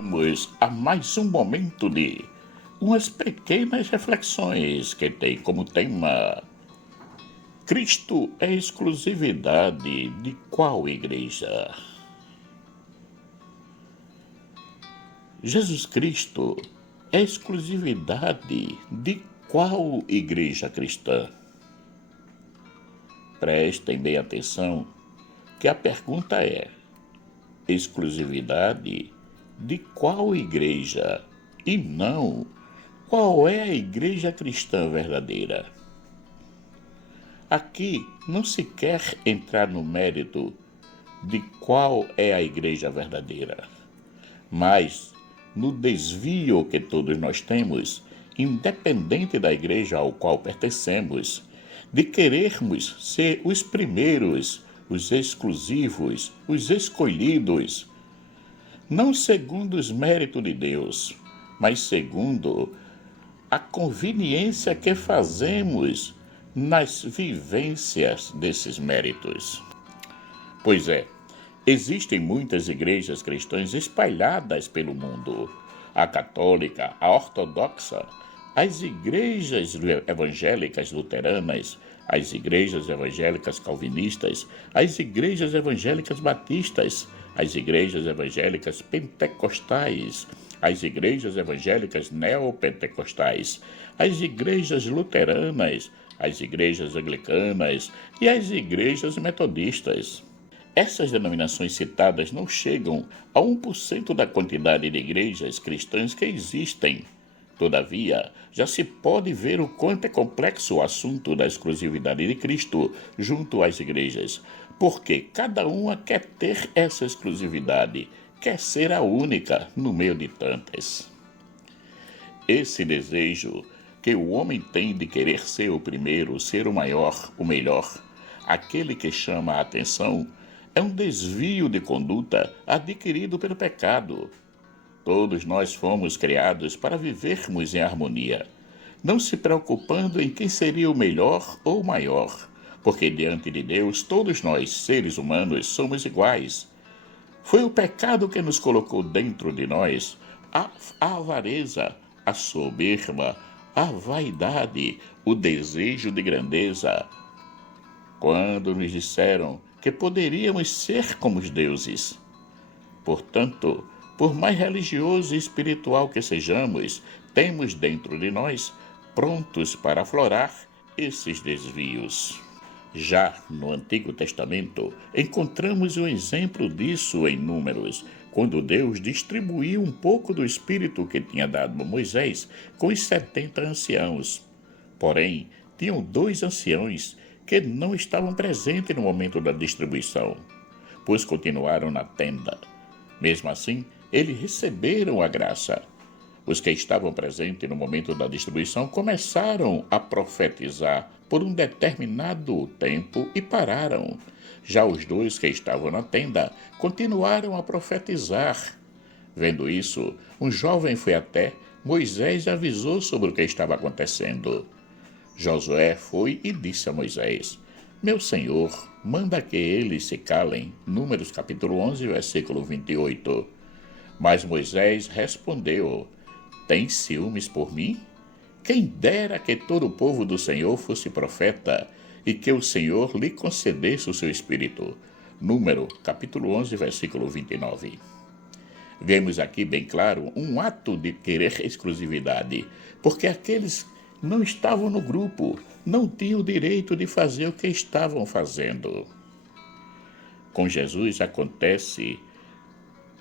Vamos a mais um momento de umas pequenas reflexões que tem como tema: Cristo é exclusividade de qual igreja? Jesus Cristo é exclusividade de qual igreja cristã? Prestem bem atenção que a pergunta é: exclusividade de qual igreja? E não qual é a igreja cristã verdadeira. Aqui não se quer entrar no mérito de qual é a igreja verdadeira, mas no desvio que todos nós temos, independente da igreja ao qual pertencemos, de querermos ser os primeiros, os exclusivos, os escolhidos, não segundo os méritos de Deus, mas segundo a conveniência que fazemos nas vivências desses méritos. Pois é, existem muitas igrejas cristãs espalhadas pelo mundo. A católica, a ortodoxa, as igrejas evangélicas luteranas, as igrejas evangélicas calvinistas, as igrejas evangélicas batistas, as igrejas evangélicas pentecostais, as igrejas evangélicas neopentecostais, as igrejas luteranas, as igrejas anglicanas e as igrejas metodistas. Essas denominações citadas não chegam a 1% da quantidade de igrejas cristãs que existem. Todavia, já se pode ver o quanto é complexo o assunto da exclusividade de Cristo junto às igrejas, porque cada uma quer ter essa exclusividade, quer ser a única no meio de tantas. Esse desejo que o homem tem de querer ser o primeiro, ser o maior, o melhor, aquele que chama a atenção, é um desvio de conduta adquirido pelo pecado. Todos nós fomos criados para vivermos em harmonia, não se preocupando em quem seria o melhor ou o maior, porque diante de Deus todos nós, seres humanos, somos iguais. Foi o pecado que nos colocou dentro de nós a avareza, a soberba, a vaidade, o desejo de grandeza. Quando nos disseram que poderíamos ser como os deuses. Portanto, por mais religioso e espiritual que sejamos, temos dentro de nós prontos para aflorar esses desvios. Já no Antigo Testamento, encontramos um exemplo disso em Números, quando Deus distribuiu um pouco do Espírito que tinha dado a Moisés com os 70 anciãos. Porém, tinham 2 anciãos que não estavam presentes no momento da distribuição, pois continuaram na tenda. Mesmo assim, eles receberam a graça. Os que estavam presentes no momento da distribuição começaram a profetizar por um determinado tempo e pararam. Já os 2 que estavam na tenda continuaram a profetizar. Vendo isso, um jovem foi até Moisés e avisou sobre o que estava acontecendo. Josué foi e disse a Moisés: Meu senhor, manda que eles se calem. Números capítulo 11, versículo 28. Mas Moisés respondeu: Tens ciúmes por mim? Quem dera que todo o povo do Senhor fosse profeta e que o Senhor lhe concedesse o seu espírito. Número capítulo 11, versículo 29. Vemos aqui bem claro um ato de querer exclusividade, porque aqueles não estavam no grupo, não tinham o direito de fazer o que estavam fazendo. Com Jesus acontece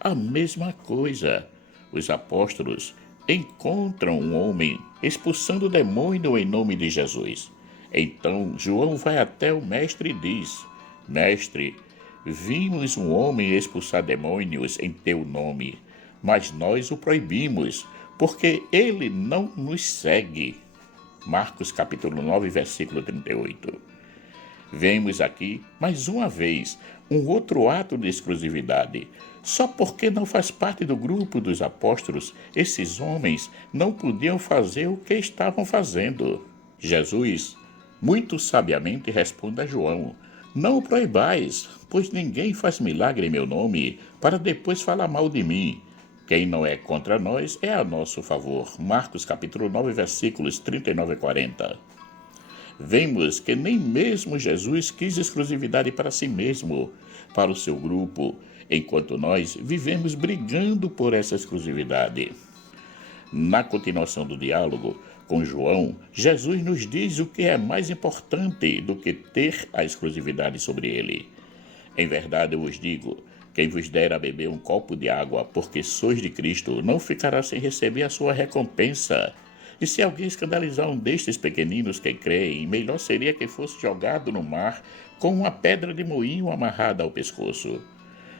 a mesma coisa. Os apóstolos encontram um homem expulsando o demônio em nome de Jesus. Então João vai até o mestre e diz: Mestre, vimos um homem expulsar demônios em teu nome, mas nós o proibimos, porque ele não nos segue. Marcos capítulo 9, versículo 38. Vemos aqui, mais uma vez, um outro ato de exclusividade. Só porque não faz parte do grupo dos apóstolos, esses homens não podiam fazer o que estavam fazendo. Jesus, muito sabiamente, responde a João: Não o proibais, pois ninguém faz milagre em meu nome para depois falar mal de mim. Quem não é contra nós é a nosso favor. Marcos capítulo 9, versículos 39 e 40. Vemos que nem mesmo Jesus quis exclusividade para si mesmo, para o seu grupo, enquanto nós vivemos brigando por essa exclusividade. Na continuação do diálogo com João, Jesus nos diz o que é mais importante do que ter a exclusividade sobre ele. Em verdade eu vos digo, quem vos der a beber um copo de água, porque sois de Cristo, não ficará sem receber a sua recompensa. E se alguém escandalizar um destes pequeninos que creem, melhor seria que fosse jogado no mar com uma pedra de moinho amarrada ao pescoço.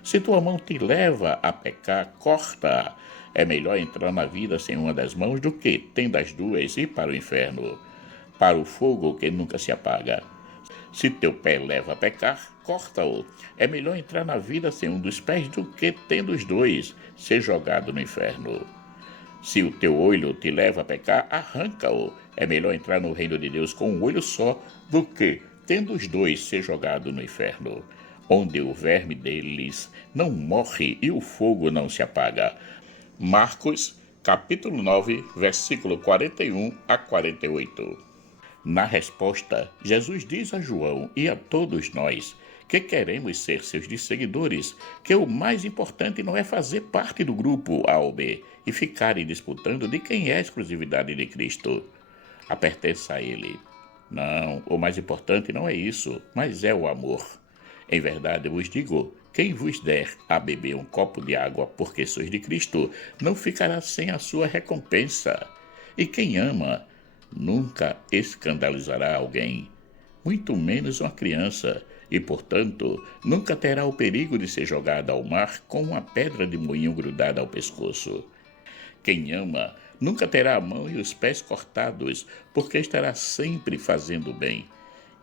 Se tua mão te leva a pecar, corta-a. É melhor entrar na vida sem uma das mãos do que, tendo as duas, ir para o inferno, para o fogo que nunca se apaga. Se teu pé leva a pecar, corta-o. É melhor entrar na vida sem um dos pés do que, tendo os dois, ser jogado no inferno. Se o teu olho te leva a pecar, arranca-o. É melhor entrar no reino de Deus com um olho só do que, tendo os dois, ser jogado no inferno, onde o verme deles não morre e o fogo não se apaga. Marcos, capítulo 9, versículo 41 a 48. Na resposta, Jesus diz a João e a todos nós que queremos ser seus seguidores, que o mais importante não é fazer parte do grupo A ou B e ficarem disputando de quem é a exclusividade de Cristo. A pertença a Ele. Não, o mais importante não é isso, mas é o amor. Em verdade eu vos digo, quem vos der a beber um copo de água porque sois de Cristo, não ficará sem a sua recompensa. E quem ama, nunca escandalizará alguém, muito menos uma criança, e, portanto, nunca terá o perigo de ser jogada ao mar com uma pedra de moinho grudada ao pescoço. Quem ama, nunca terá a mão e os pés cortados, porque estará sempre fazendo bem.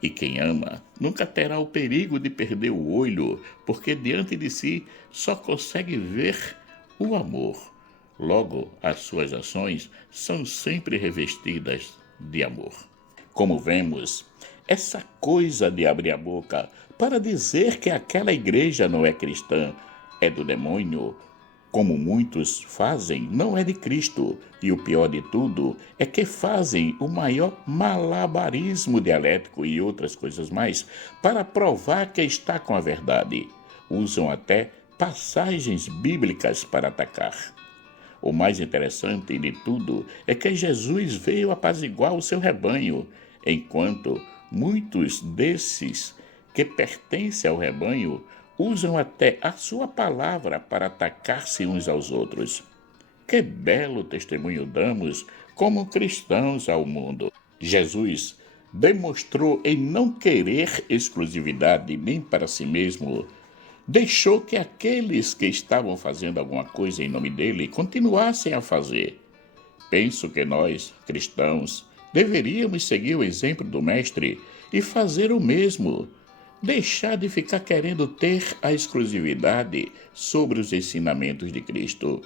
E quem ama, nunca terá o perigo de perder o olho, porque diante de si só consegue ver o amor. Logo, as suas ações são sempre revestidas de amor. Como vemos, essa coisa de abrir a boca para dizer que aquela igreja não é cristã, é do demônio, como muitos fazem, não é de Cristo. E o pior de tudo é que fazem o maior malabarismo dialético e outras coisas mais para provar que está com a verdade. Usam até passagens bíblicas para atacar. O mais interessante de tudo é que Jesus veio apaziguar o seu rebanho, enquanto muitos desses que pertencem ao rebanho usam até a sua palavra para atacar-se uns aos outros. Que belo testemunho damos como cristãos ao mundo. Jesus demonstrou em não querer exclusividade nem para si mesmo, deixou que aqueles que estavam fazendo alguma coisa em nome dele continuassem a fazer. Penso que nós, cristãos, deveríamos seguir o exemplo do Mestre e fazer o mesmo. Deixar de ficar querendo ter a exclusividade sobre os ensinamentos de Cristo.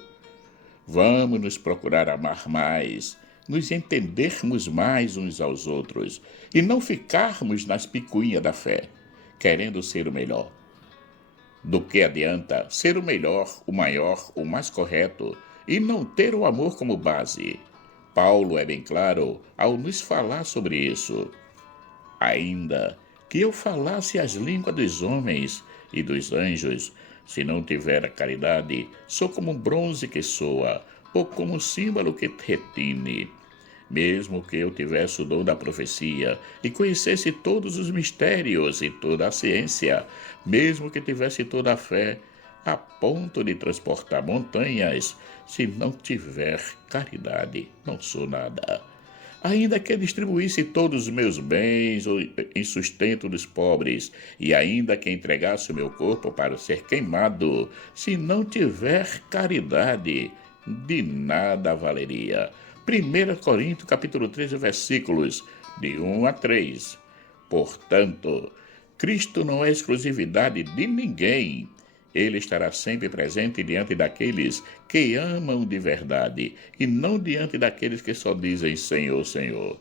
Vamos nos procurar amar mais, nos entendermos mais uns aos outros e não ficarmos nas picuinhas da fé, querendo ser o melhor. Do que adianta ser o melhor, o maior, o mais correto e não ter o amor como base? Paulo é bem claro ao nos falar sobre isso. Ainda que eu falasse as línguas dos homens e dos anjos, se não tiver a caridade, sou como um bronze que soa, ou como um símbolo que retine. Mesmo que eu tivesse o dom da profecia e conhecesse todos os mistérios e toda a ciência, mesmo que tivesse toda a fé, a ponto de transportar montanhas, se não tiver caridade, não sou nada. Ainda que distribuísse todos os meus bens em sustento dos pobres, e ainda que entregasse o meu corpo para ser queimado, se não tiver caridade, de nada valeria. 1 Coríntios capítulo 13, versículos de 1 a 3. Portanto, Cristo não é exclusividade de ninguém. Ele estará sempre presente diante daqueles que amam de verdade e não diante daqueles que só dizem Senhor, Senhor.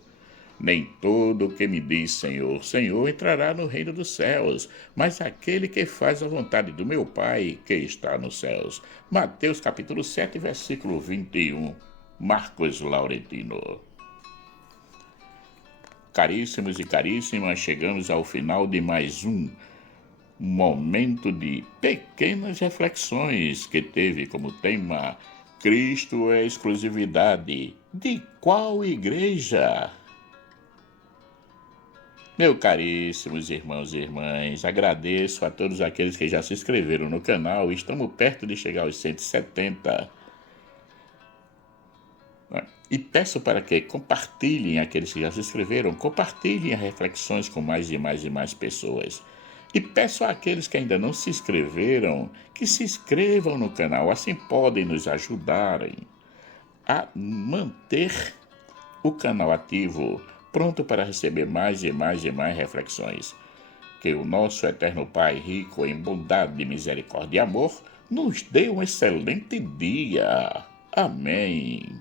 Nem todo o que me diz Senhor, Senhor entrará no reino dos céus, mas aquele que faz a vontade do meu Pai que está nos céus. Mateus capítulo 7, versículo 21. Marcos Laurentino. Caríssimos e caríssimas, chegamos ao final de mais um momento de pequenas reflexões que teve como tema Cristo é exclusividade. De qual igreja? Meus caríssimos irmãos e irmãs, agradeço a todos aqueles que já se inscreveram no canal. Estamos perto de chegar aos 170. E peço para que compartilhem, aqueles que já se inscreveram, compartilhem as reflexões com mais e mais e mais pessoas. E peço àqueles que ainda não se inscreveram, que se inscrevam no canal, assim podem nos ajudarem a manter o canal ativo, pronto para receber mais e mais e mais reflexões. Que o nosso eterno Pai, rico em bondade, misericórdia e amor, nos dê um excelente dia. Amém.